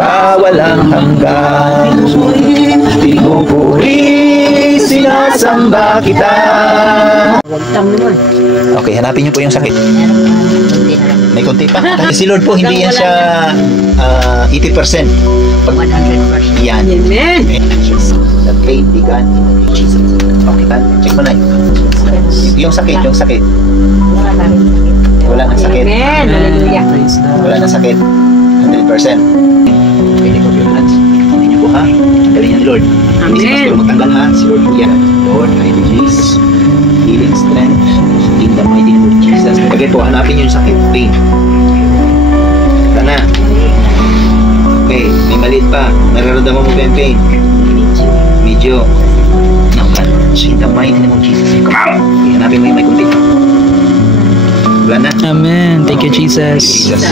sa walang hanggan. Pinupuri, sinasamba kita. Huwag tam naman. Okay, hanapin niyo po yung sakit. May konti pa. Si Lord po, hindi yan siya 80%. 100%. Yan. Amen. The faith began in Jesus. Okay, check mo na. Yung sakit. Wala nang sakit. Amen. Hallelujah. Wala nang sakit. 100%. Pwede ko yung hands. Hindi niyo po ha. Galing niya ni Lord. Hindi si Pastor magtanggal ha. Si Lord po yan. Lord, I do Jesus. Healing strength. In the mighty name of Jesus. Again po, hanapin niyo yung sakit. Pain. Wala na. Okay, may maliit pa. Nararamdaman mo ba yung pain? Medyo. Now, God, in the mighty name of Jesus. Come out. Okay, hanapin mo yung may kunti. Wala na. Amen. Thank you, Jesus. Jesus.